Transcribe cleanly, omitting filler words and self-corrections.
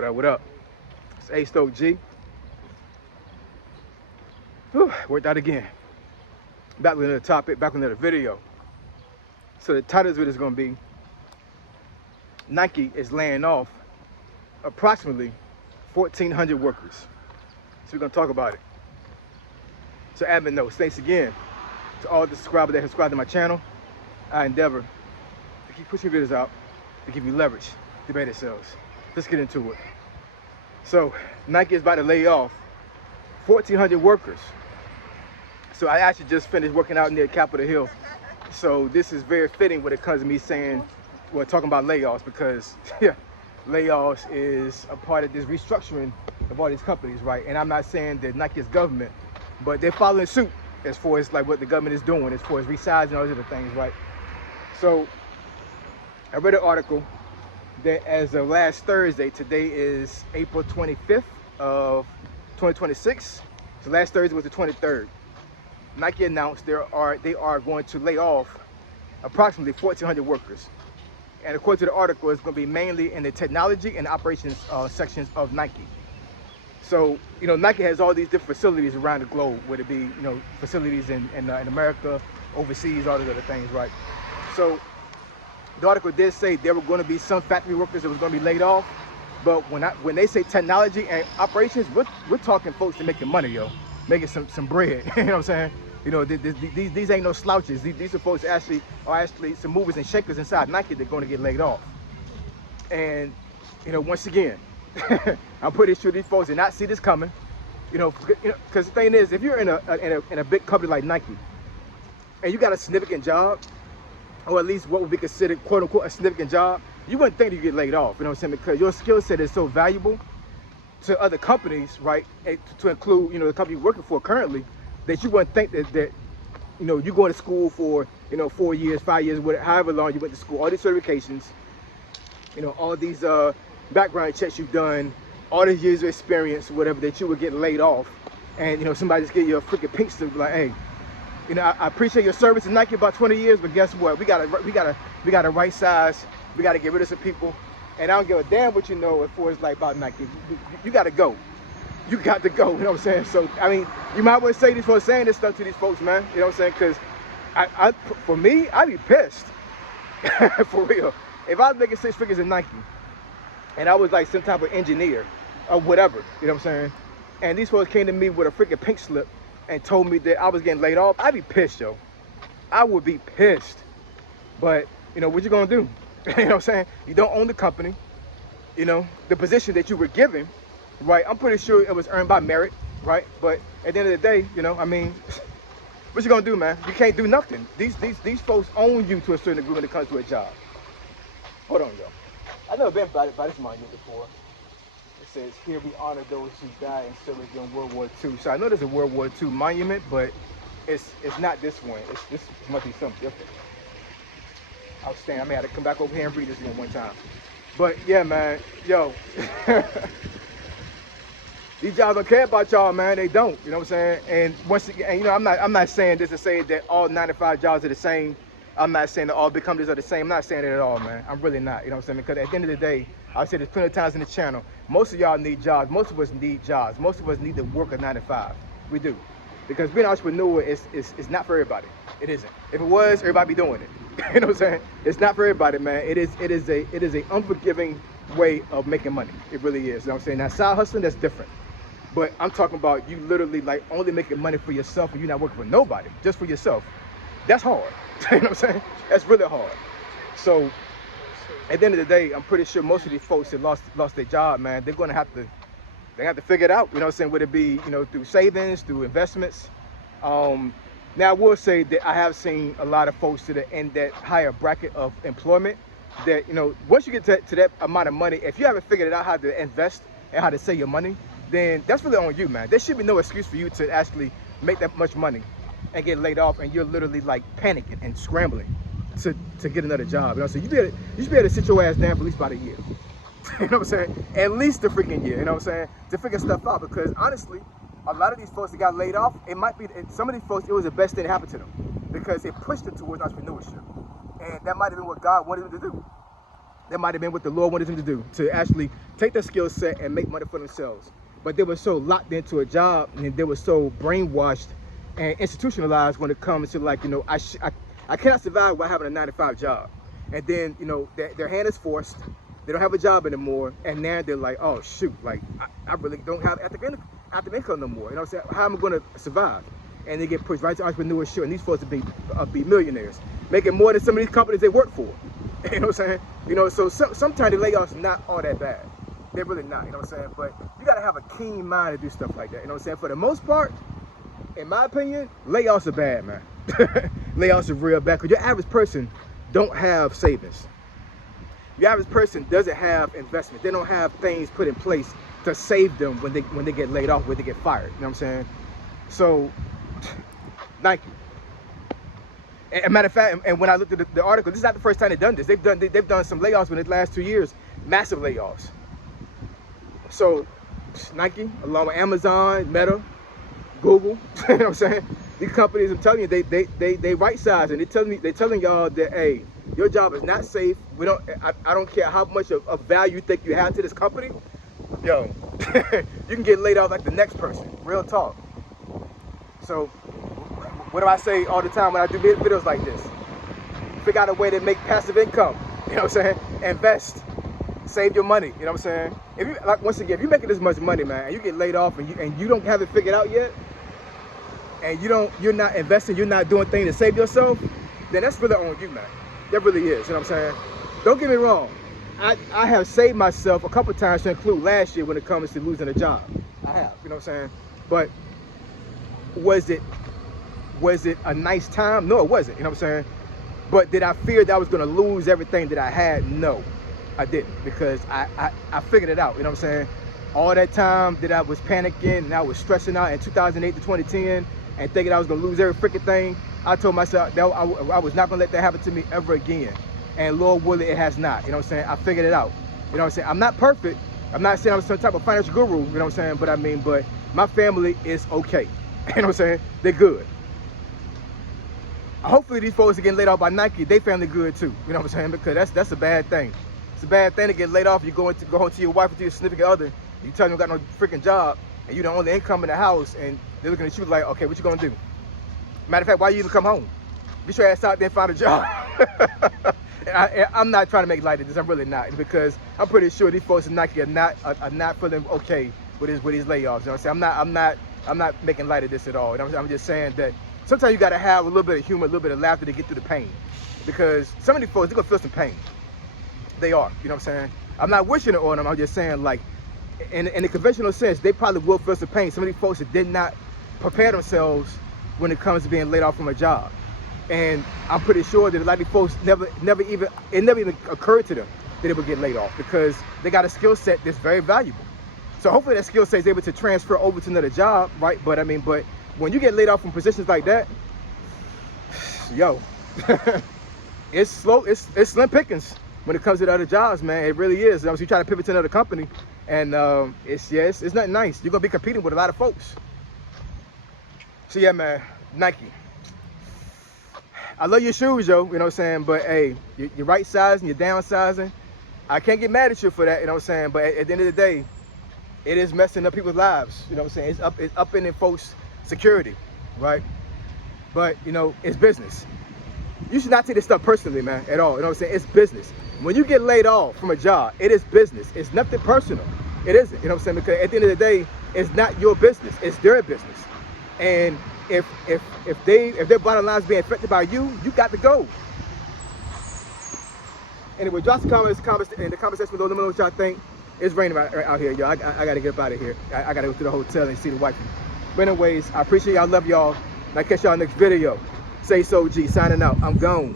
What up? It's A Stoke G. Whew, worked out again. Back with another topic, back with another video. So the title of it is going to be Nike is laying off approximately 1,400 workers. So we're going to talk about it. So admin notes, thanks again to all the subscribers that have subscribed to my channel. I endeavor to keep pushing videos out to give you leverage to better sales. Let's get into it. So Nike is about to lay off 1,400 workers. So I actually just finished working out near Capitol Hill. So this is very fitting when it comes to me saying, well, talking about layoffs, because yeah, layoffs is a part of this restructuring of all these companies, right? And I'm not saying that Nike is government, but they're following suit as far as like what the government is doing, as far as resizing all these other things, right? So I read an article that as of last Thursday, today is April 25th of 2026. So last Thursday was the 23rd. Nike announced they are going to lay off approximately 1,400 workers. And according to the article, it's going to be mainly in the technology and operations sections of Nike. So, you know, Nike has all these different facilities around the globe, whether it be, you know, facilities in America, overseas, all these other things, right? So the article did say there were going to be some factory workers that was going to be laid off. But when they say technology and operations, we're talking folks that making money, yo, making some bread. You know what I'm saying? You know, these ain't no slouches. These are folks that are actually some movers and shakers inside Nike that are going to get laid off. And, you know, once again, I'm pretty sure these folks did not see this coming. You know, because the thing is, if you're in a big company like Nike, and you got a significant job, or at least what would be considered quote unquote a significant job, you wouldn't think you get laid off. You know what I'm saying? Because your skill set is so valuable to other companies, right? To include, you know, the company you're working for currently, that you wouldn't think that you know, you're going to school for, you know, 4 years, 5 years, whatever, however long you went to school, all these certifications, you know, all these background checks you've done, all these years of experience, whatever, that you would get laid off, and, you know, somebody just give you a freaking pink slip like, hey, you know, I appreciate your service in Nike about 20 years, but guess what? We gotta right size. We gotta get rid of some people, and I don't give a damn what you know as far as like about Nike. You gotta go. You got to go. You know what I'm saying? So I mean, you might want to say this for saying this stuff to these folks, man. You know what I'm saying? Because for me, I'd be pissed for real. If I was making 6 figures in Nike, and I was like some type of engineer or whatever, you know what I'm saying? And these folks came to me with a freaking pink slip and told me that I was getting laid off, I'd be pissed, yo. I would be pissed. But, you know, what you gonna do? You know what I'm saying? You don't own the company. You know, the position that you were given, right? I'm pretty sure it was earned by merit, right? But at the end of the day, you know, I mean, what you gonna do, man? You can't do nothing. These folks own you to a certain degree when it comes to a job. Hold on, yo. I've never been by this monument before. It says, here we honor those who died in service during World War II. So I know there's a World War II monument, but it's not this one. This must be something different. Outstanding. I may have to come back over here and read this one time. But yeah, man, yo. These jobs don't care about y'all, man. They don't. You know what I'm saying? And once again, you know, I'm not saying this to say that all 95 jobs are the same. I'm not saying that all big companies are the same. I'm not saying it at all, man. I'm really not. You know what I'm saying? Because at the end of the day, I've said this plenty of times in the channel, most of y'all need jobs. Most of us need jobs. Most of us need to work a 9 to 5. We do. Because being an entrepreneur is not for everybody. It isn't. If it was, everybody be doing it. You know what I'm saying? It's not for everybody, man. It is a unforgiving way of making money. It really is. You know what I'm saying? Now, side hustling, that's different. But I'm talking about you literally like only making money for yourself and you're not working for nobody, just for yourself. That's hard. You know what I'm saying? That's really hard. So at the end of the day, I'm pretty sure most of these folks that lost their job, man, they're gonna have to figure it out. You know what I'm saying? Would it be, you know, through savings, through investments? Now I will say that I have seen a lot of folks that are in that higher bracket of employment that, you know, once you get to that amount of money, if you haven't figured out how to invest and how to save your money, then that's really on you, man. There should be no excuse for you to actually make that much money and get laid off and you're literally like panicking and scrambling to get another job. You know what I'm saying? You should be able to sit your ass down for at least about a year. You know what I'm saying? At least a freaking year, you know what I'm saying? To figure stuff out, because honestly, a lot of these folks that got laid off, it might be, some of these folks, it was the best thing that happened to them because it pushed them towards entrepreneurship. And that might have been what God wanted them to do. That might have been what the Lord wanted them to do, to actually take their skill set and make money for themselves. But they were so locked into a job, and they were so brainwashed and institutionalized when it comes to, like, you know, I cannot survive while having a 9-to-5 job. And then, you know, their hand is forced. They don't have a job anymore, and now they're like, oh shoot, like I really don't have active income no more. You know what I'm saying? How am I going to survive? And they get pushed right to entrepreneurship, and these folks will be millionaires, making more than some of these companies they work for. You know what I'm saying? You know, so sometimes the layoffs not all that bad. They're really not. You know what I'm saying? But you got to have a keen mind to do stuff like that. You know what I'm saying? For the most part, in my opinion, layoffs are bad, man. Layoffs are real bad, because your average person don't have savings. Your average person doesn't have investment. They don't have things put in place to save them when they get laid off, when they get fired. You know what I'm saying? So, Nike. And matter of fact, and when I looked at the article, this is not the first time they've done this. They've done some layoffs within the last 2 years, massive layoffs. So, Nike, along with Amazon, Meta, Google, you know what I'm saying? These companies, I'm telling you, they right size, and they're telling y'all that, hey, your job is not safe. I don't care how much of value you think you have to this company. Yo, you can get laid off like the next person. Real talk. So, what do I say all the time when I do videos like this? Figure out a way to make passive income. You know what I'm saying? Invest. Save your money. You know what I'm saying? If you, like, once again, if you're making this much money, man, and you get laid off, and you don't have it figured out yet, and you're not investing, you're not doing things to save yourself, then that's really on you, man. That really is. You know what I'm saying? Don't get me wrong. I have saved myself a couple times, to include last year, when it comes to losing a job. I have. You know what I'm saying? But was it a nice time? No, it wasn't. You know what I'm saying? But did I fear that I was going to lose everything that I had? No, I didn't, because I figured it out. You know what I'm saying? All that time that I was panicking and I was stressing out in 2008 to 2010 and thinking I was going to lose every freaking thing, I told myself that I was not going to let that happen to me ever again. And Lord willing, it has not. You know what I'm saying? I figured it out. You know what I'm saying? I'm not perfect. I'm not saying I'm some type of financial guru. You know what I'm saying? But I mean, but my family is okay. You know what I'm saying? They're good. Hopefully these folks are getting laid off by Nike. They family good too. You know what I'm saying? Because that's a bad thing. It's a bad thing to get laid off. You go home to your wife or to your significant other. You tell them you got no freaking job, and you're the only income in the house, and they're looking at you like, okay, what you gonna do? Matter of fact, why you even come home? Get your ass out there and find a job. I'm not trying to make light of this. I'm really not, because I'm pretty sure these folks in Nike are not feeling okay with these layoffs. You know what I'm saying? I'm not making light of this at all. And I'm just saying that sometimes you got to have a little bit of humor, a little bit of laughter to get through the pain, because some of these folks, they're gonna feel some pain. They are. You know what I'm saying? I'm not wishing it on them. I'm just saying, like, in the conventional sense, they probably will feel some pain. Some of these folks that did not prepare themselves when it comes to being laid off from a job. And I'm pretty sure that a lot of these folks never even occurred to them that they would get laid off, because they got a skill set that's very valuable. So hopefully that skill set is able to transfer over to another job, right? But I mean, but when you get laid off from positions like that, yo, it's slow, it's slim pickings when it comes to the other jobs, man. It really is. You try to pivot to another company, and it's not nice. You're gonna be competing with a lot of folks. So yeah, man, Nike, I love your shoes, yo, you know what I'm saying? But hey, you're right sizing, you're downsizing. I can't get mad at you for that, you know what I'm saying? But at the end of the day, it is messing up people's lives, you know what I'm saying? It's upping folks' security, right? But, you know, it's business. You should not take this stuff personally, man, at all, you know what I'm saying? It's business. When you get laid off from a job, it is business. It's nothing personal. It isn't, you know what I'm saying? Because at the end of the day, it's not your business, it's their business. And if their bottom line is being affected by you, you got to go. Anyway, drop some comments in the comment section below. Let me know what y'all think. It's raining out here, yo. I gotta get up out of here. I gotta go to the hotel and see the wife. But anyways, I appreciate y'all. Love y'all. I'll catch y'all next video. Say so, G. Signing out. I'm gone.